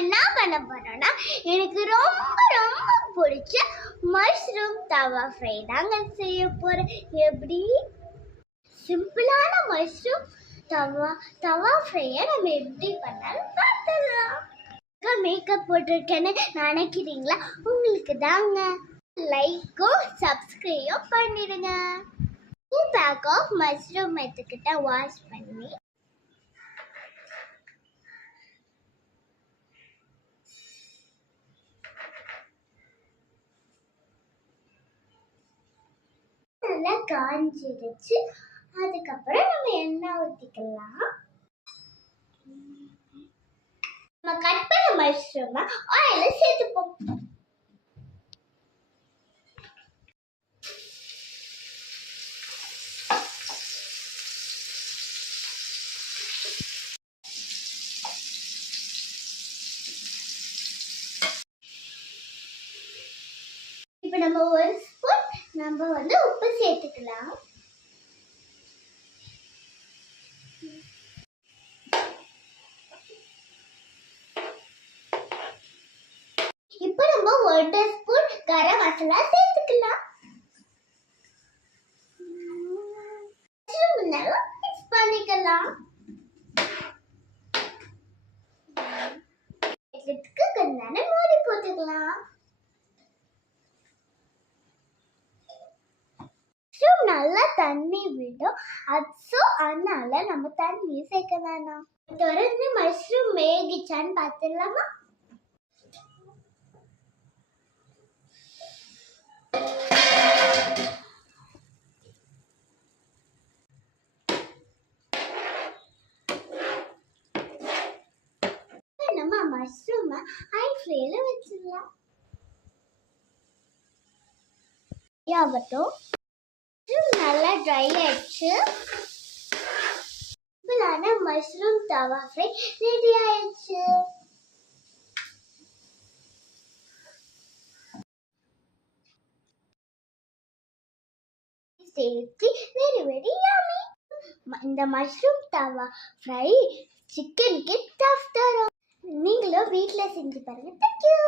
என்ன பண்ண போறோம்னா எனக்கு ரொம்ப ரொம்ப பிடிச்ச மஷ்ரூம் தவா ஃப்ரை தாங்க செய்ய போறேன். எப்படி சிம்பிளான மஷ்ரூம் தவா ஃப்ரையை நம்ம எப்படி பண்ணாலும் பார்த்துடலாம். மேக்கப் போட்டிருக்கேன்னு நினைக்கிறீங்களா? உங்களுக்கு தாங்க. லைக்கும் சப்ஸ்கிரைபும் பண்ணிடுங்க. 2 பேக் ஆஃப் மஷ்ரூம் எடுத்துக்கிட்ட வாஷ் பண்ணி நல்லா காஞ்சிடுச்சு. அதுக்கப்புறம் நம்ம எண்ணெய் ஊற்றிக்கலாம். நம்ம கட் பண்ண மஷ்ரூமை ஆயிலில் சேர்த்துப்போம். இப்போ நம்ம 1 ஸ்பூன் உப்பு சேர்த்துக்கலாம். இப்போ நம்ம 1 ஸ்பூன் கரம் மசாலா சேர்த்துக்கலாம். மிக்ஸ் பண்ணிக்கலாம். இதுக்கு கொஞ்சம் மூடி போட்டுக்கலாம். நல்லா தண்ணி விடும். அதனால நம்ம தண்ணி சேர்க்க வேணாம். தொடர்ந்து மஷ்ரூம் வேகிச்சான்னு பார்த்துடலாமா? நம்ம மஷ்ரூமை ஹை ஃப்ளேம்ல வச்சிடலாம். ஆகட்டும். நல்லா ட்ரை ஆயிடுச்சு. சிம்பிளான மஷ்ரூம் தவா ஃப்ரை ரெடி ஆயிடுச்சு. Very very yummy. இந்த மஷ்ரூம் தவா ஃப்ரை சிக்கனுக்கு டஃப் தரும். நீங்களும் வீட்டில் செஞ்சு பாருங்க. தேங்க்யூ.